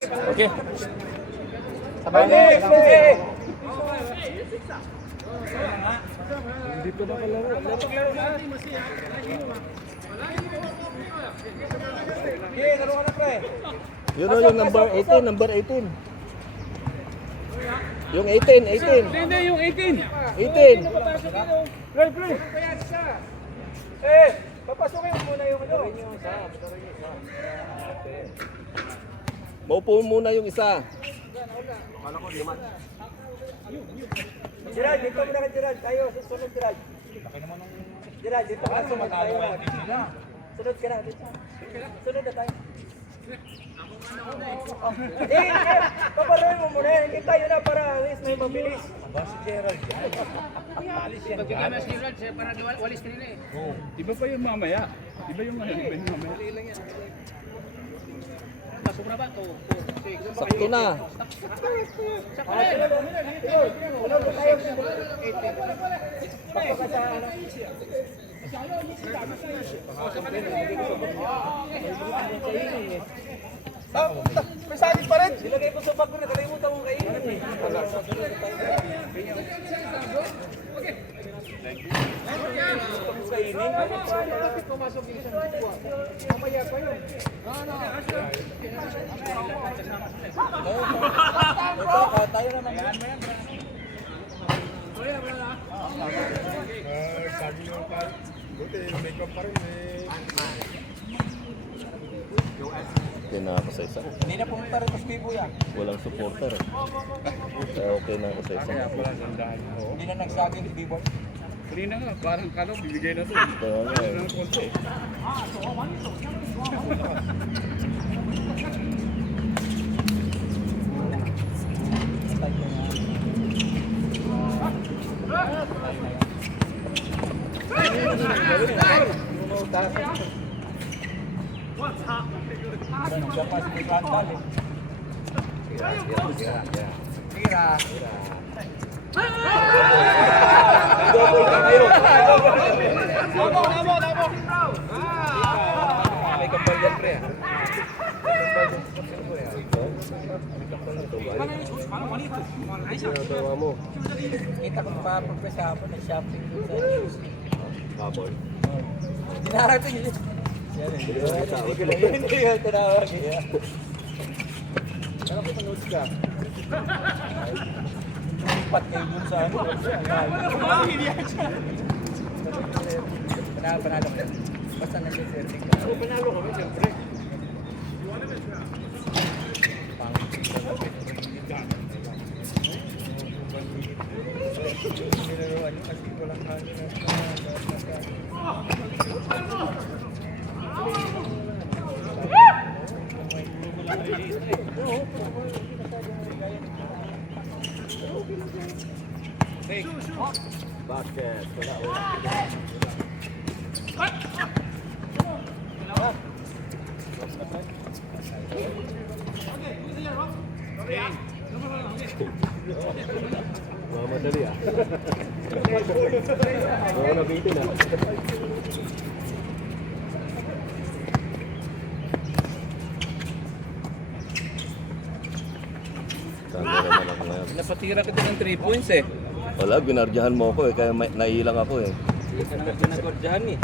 Okay. Sabay na. Hindi pa nakalaro. Paglaro natin. Okay, laro ka na pre. Yun o, yung number 18, number 18. Yung 18. Hindi, yung 18. 18. Right, play. Papasukin mo muna yung ano. Maupo muna yung isa. Gerald, dito muna ka Gerald. Tayo, sunod Gerald. Gerald, dito ka sunod tayo. Sunod ka na. Sunod na tayo. Paparoy mo muna. Hindi tayo na para at least may mabilis. Aba si Gerald. Alis yan. Pagkakama si Gerald, siya para walis kanina eh. Oh. Iba pa yung mamaya. Iba yung mamaya. Pasok na ba? Sakto na. Sunod na tayo. Papaka sa ano. May salit pa rin. Ilagay ko sa bag ko na. Kalimutan mong kainin eh. Mamaya pa yun. Tayo naman. Sabi nyo pa. Buti, may ka pa rin eh. Okay na ako sa isa. Hindi na pumunta rin sa Stibo yan. Walang supporter. Kaya okay na ako sa isa. Hindi na nagsaging si B-Boy. Kanina nga, parang kalaw, bibigay na to. Kaya nga eh. Ng konti. May kapal yan pre. Ginagawa mo. Kita ko pa sa hapon na shopping doon sa news. Baboy. Dinarating yun. Hindi ko tinawag. Kaya ko panood ka. Lipat kayo dun sa ano. Panalo ko yan. Basta nag-serving ka. Panalo kami, siyempre. Basket. Madali ah. Oo, nabitin ah. Napatira ka din ng 3 points eh. Wala, binardyahan mo ako eh, kaya nailang ako eh. Hindi ka naman pinagwardyahan eh.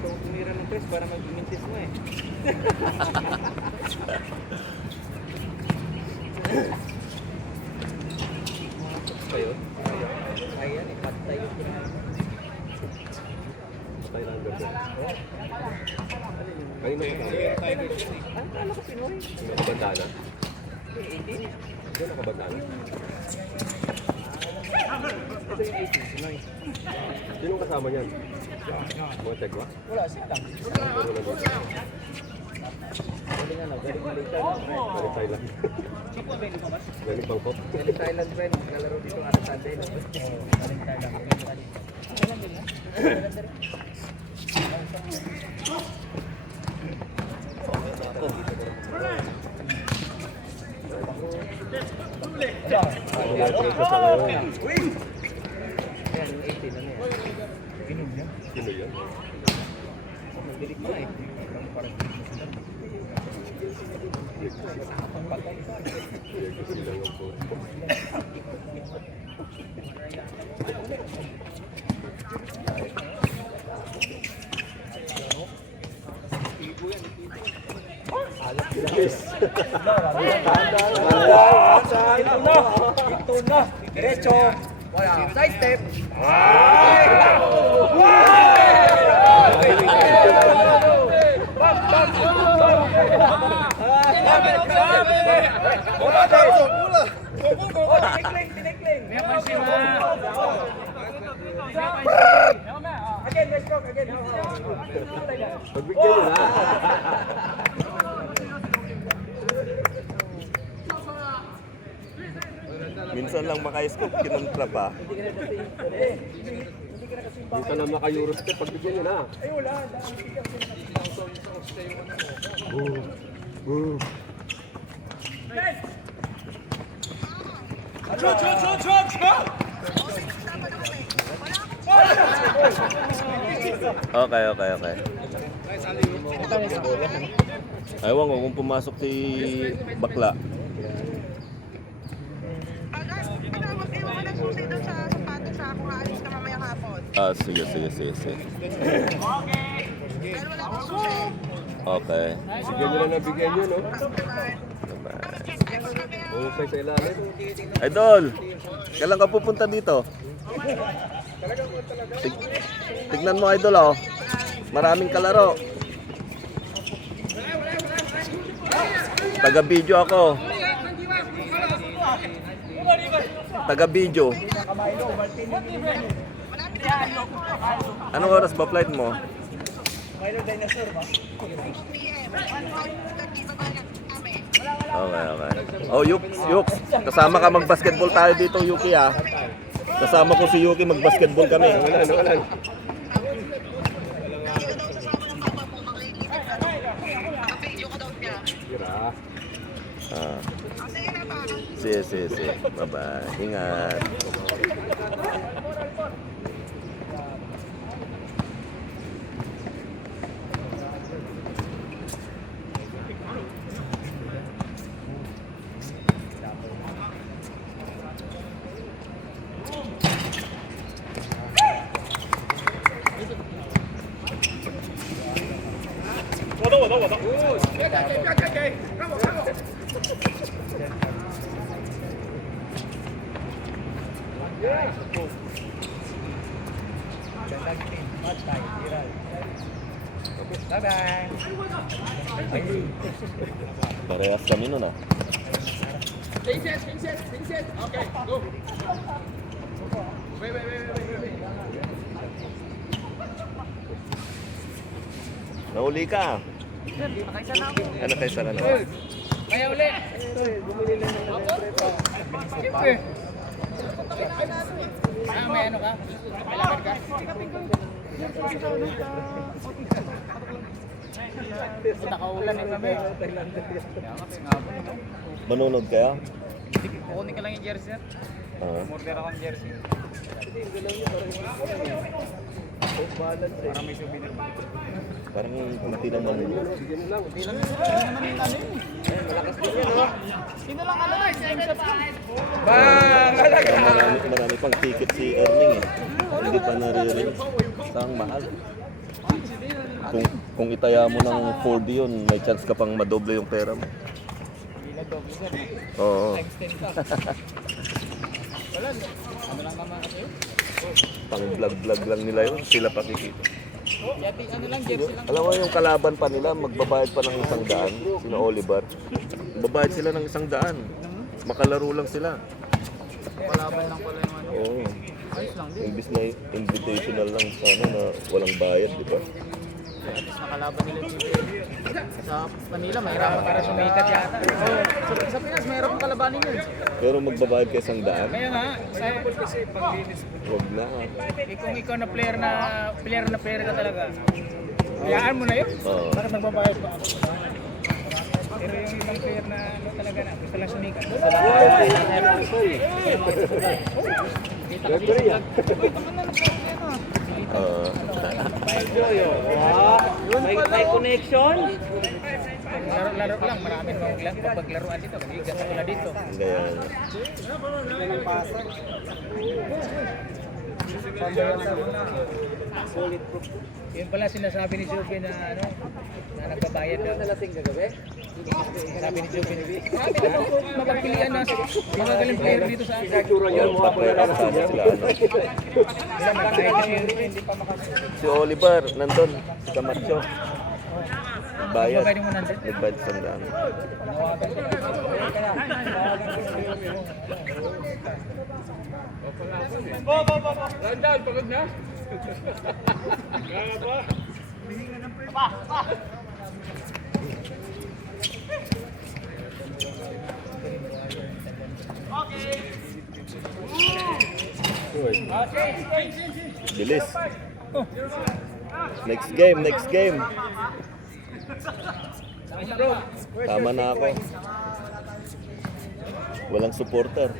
So, tumira ng press para mag-mintis mo eh. Pa yun? Ayan eh, patay yun. Patay lang ganda. Kanina ko tayo. Ano ko Pinoy? Nakabandana? Hindi. Doon nakabandana. Ito yung 18, Pinoy. Sino kasama niyan? Mga tekwa? Wala, siya lang. Galing ano, galing Malaysia. Galing Thailand. Galing Bangkok. Galing Thailand pa yun, naglalaro dito nga sa Sunday. Galing Thailand. Thailand din yan? Thailand din. Ako. Ayan, yung 18, ano yan? Sino yan? Magdilig mo na eh. Kasi lang ang po. Yes. Ito na. Diretso. Wala. Side step. Again, let's go. Again. Pagbigyan nyo na. Minsan lang maka-scoop, kinontra pa. Minsan na maka-Eurostep, pagbigyan nyo na. Ay, wala. Boom. Boom. Okay. Ewan ko kung pumasok si Bakla. Ah, sige. Okay. Bigyan nyo na nabigyan nyo, no? Husay sa ilalim. Idol, kailan ka pupunta dito? Tignan mo, Idol, oh. Maraming kalaro. Taga-video ako. Taga-video. Anong oras ba flight mo? Milo dinosaur ba? Okay. Oh, Yuk. Kasama ka mag-basketball tayo dito, Yuki, ah. Kasama ko si Yuki, mag-basketball kami. Wala. Tira. Ah. Sige. Bye-bye. Ingat. Bye-bye. Parehas kami nun, ah. Nahuli ka. Ano kayo sa ano? Kaya uli. May ano ka? May lakad ka? Nakaulan eh kami. Manunod kaya? Kukunin ka lang yung jersey, sir. Ah. Order ako ng jersey. Para may souvenir. Parang kunti lang manunod. Sino lang ano? Marami pang ticket si Erning, eh. Hindi pa nare-ring. Saan mahal? Kung itaya mo ng 4D yun, may chance ka pang madoble yung pera mo. Oo. Ano lang naman kasi? Pang vlog lang nila yun, sila pakikita. Yati, ano lang, jersey lang. Alam mo yung kalaban pa nila, magbabayad pa ng 100, sina Oliver. Magbabayad sila ng 100. Makalaro lang sila. Palaban lang pala yung ano. Oo. Ayos lang din. Imbis na invitational lang sana na walang bayad, di ba? At least nakalaban nila dito. Sa Manila, mahirapan para sumikat yata. Sa Pinas, mahirap ang kalabanin yun. Pero magbabayad kayo 100, Kaya nga, kasi paglinis. wag na. Kung ikaw na player ka talaga, hayaan mo na yun. Oo. Para magbabayad pa ako. Pero yung ibang player na ano talaga na, gusto lang sumikat. Referee yan. May connection? laro lang, maraming mapaglaruan dito. Kasi ganda ko na dito. Kaya, Solid proof. Yun pala sinasabi ni Joby na ano, na nagbabayad daw. Nalasing kagabi? Sabi ni Joby, sabi na mapagpilian na magagaling player dito sa atin. Siguro yan, mga papayat sana sila. Ano. Sila magbayad kasi hindi pa Si Oliver, nandun, sa Macho. Bayad. Pwede mo nandun. Nagbayad sa daan. Randall, pagod na? Bilis. Next game, next game. Tama na ako. Walang supporter.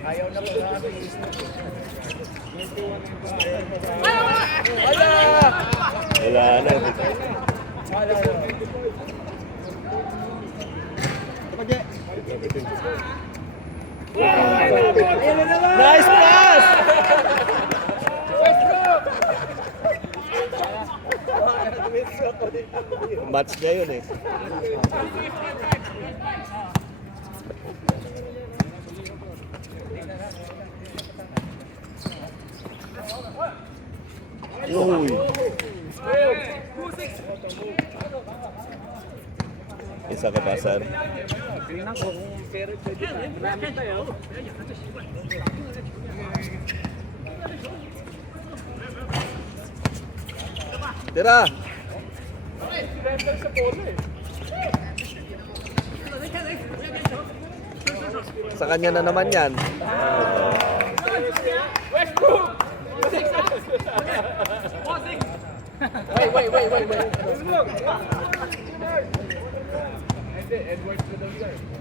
Ayaw na po sa ating Wala na. Nice pass! Match niya yun eh. Uy. Isa ka pa, sir. Tingnan ko kung pero pwede na. Marami tayo. Tira! Sa kanya na naman yan.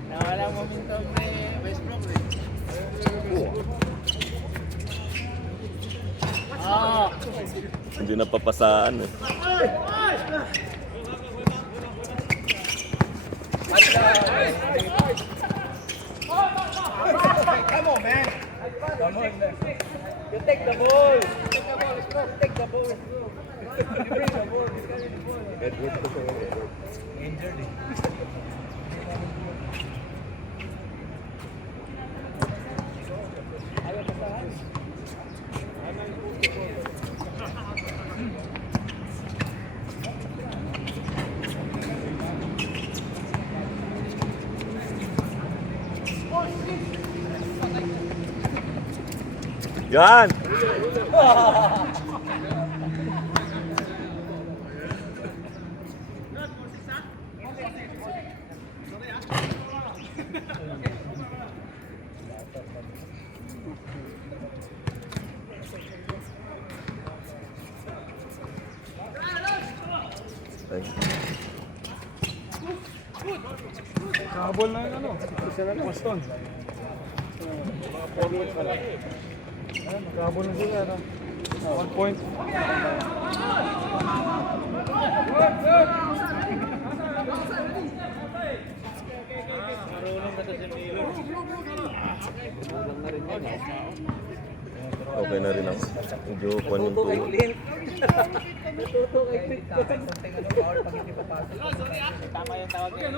Nawala momentum ni Westbrook eh. Hindi napapasaan eh. Come on, man. Come on, man. You take the ball. Take the ball, bro. Take the ball, bro. You bring the ball. This guy is the ball. Injured eh. Yan! Ay. Kabol na yung ano. Isa na Boston. Forward pala. Kabol na sila. 1 point. Okay na rin ako. Medyo kwan yung Tuto kay tuhod. Clint. Tuto kay Clint. Konting ano, foul pag hindi papasok. Tama yung tawag niya.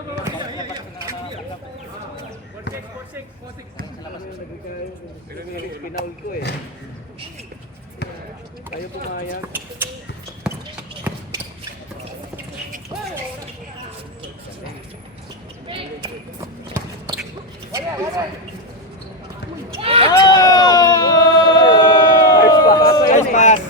Pinaul ko eh. Tayo pumayag. Nice pass.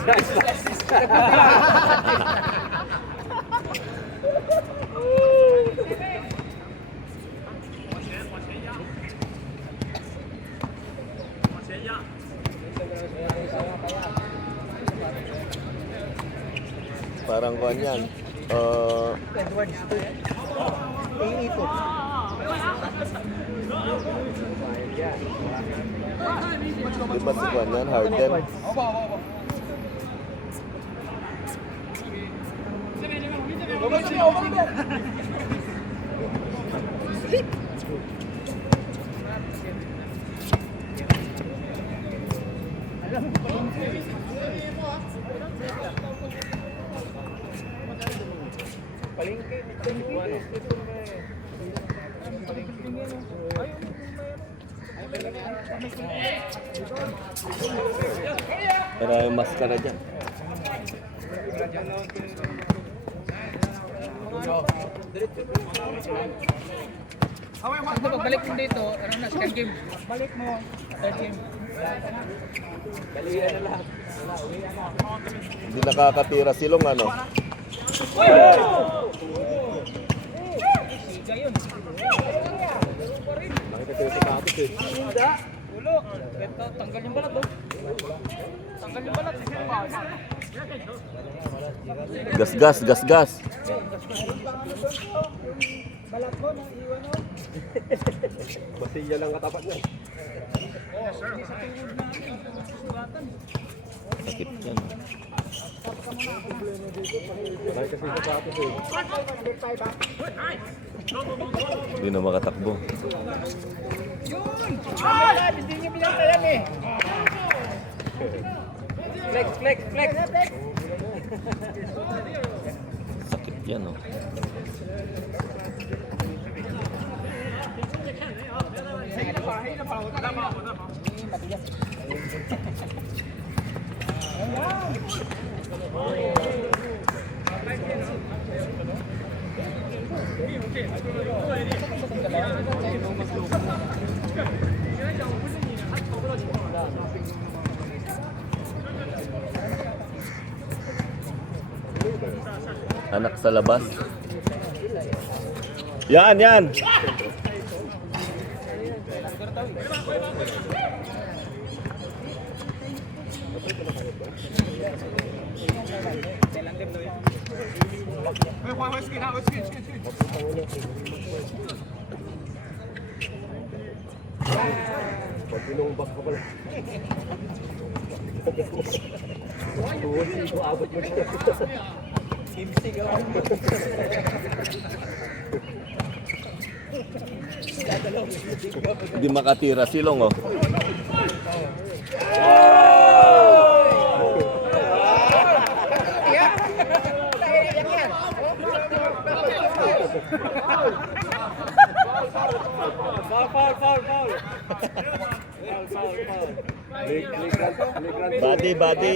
Parang kuhan yan. Edwards. Ito. Di ba si kuhan yan? Harden. Pero yung maskara dyan. Ito, pagbalik mo dito, ano na, second game. Balik mo. Third game. Hindi nakakatira silong ano. Siga yun. Nakita ko yung sapatos eh. Ulo. Ito, tanggal yung balat, oh. Tanggal yung balat. Gas, gas, gas, gas. Balat mo, nang iwan mo. Basiya lang katapat niya. Sakit yan. Nakita kasi yung sapatos eh. Hindi na makatakbo. Yun! Hindi niya pinantayan eh. Flex, flex, flex. Sakit yan oh. Anak sa labas. Yan, yan. Pag binumbak ka pala. Tuwag ko abot mo siya. Hindi makatira silong oh. Body, body.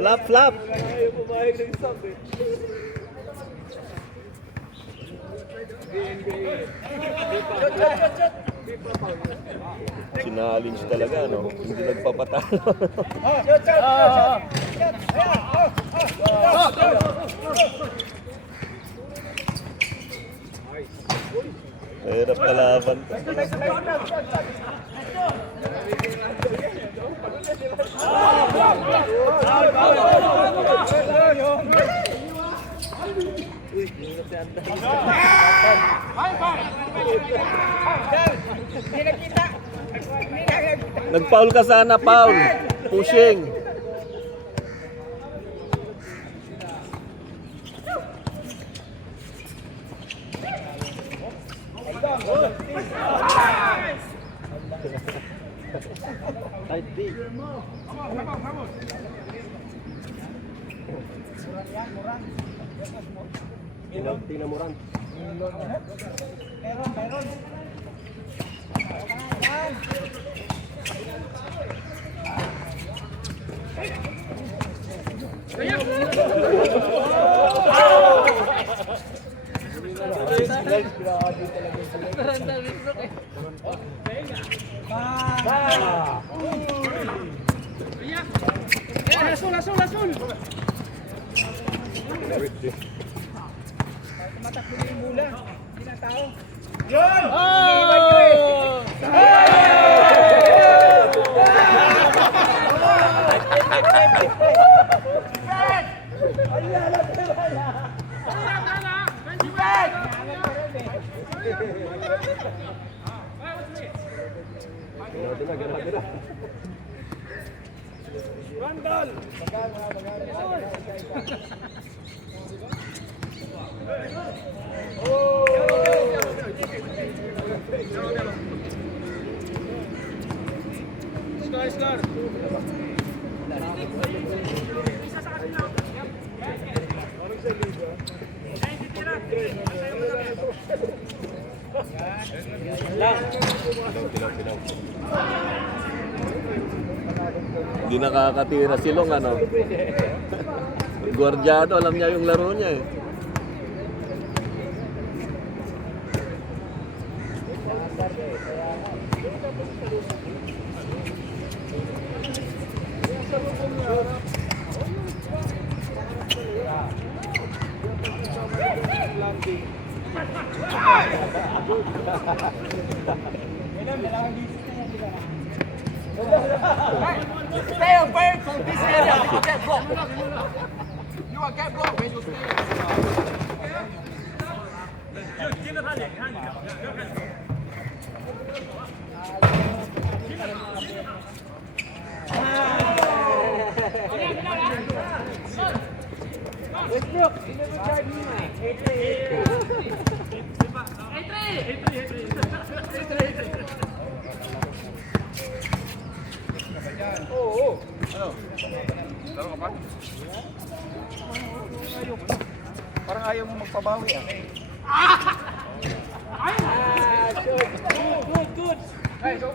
Flap, flap. Challenge talaga, no? Hindi nagpapatalo. Hirap kalaban. Nag-foul ka sana, foul. Pushing. Tight D. Tingnan mo ran. Meron. Tumatakbo na yung mula. Hindi na tao. Oh! Ganado na, ganado na. Tilaw. Hindi nakakatira silong ano. Guardiado, alam niya yung laro niya eh. Stay away from this area. You will get blocked. You will get blocked when you stay. Westbrook, you never tried me, man. Parang ayaw mo magpabawi ah. Good. Hey, go.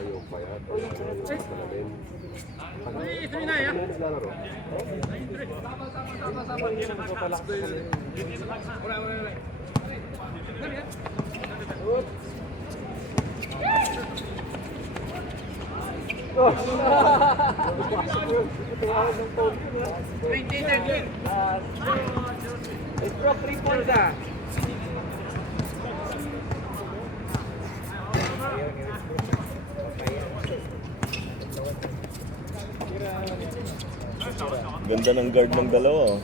Ayaw pa yan. Ayaw naglalaro. Westbrook, 3 points ah. Ganda ng guard ng dalawa oh.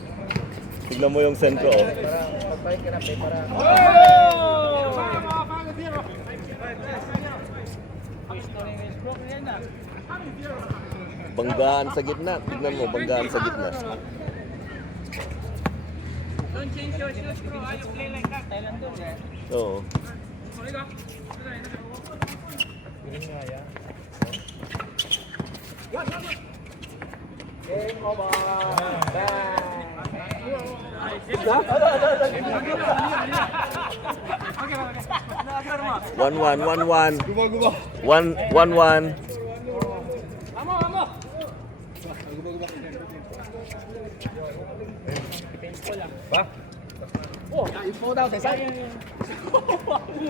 Tignan mo yung sentro oh. Banggaan sa gitna. Tignan mo, banggaan sa gitna. Don't change your shoes, bro. You play like that. Thailand doon eh. Oo. Game over. One. Guba. 1-1. Oh, info daw sa side.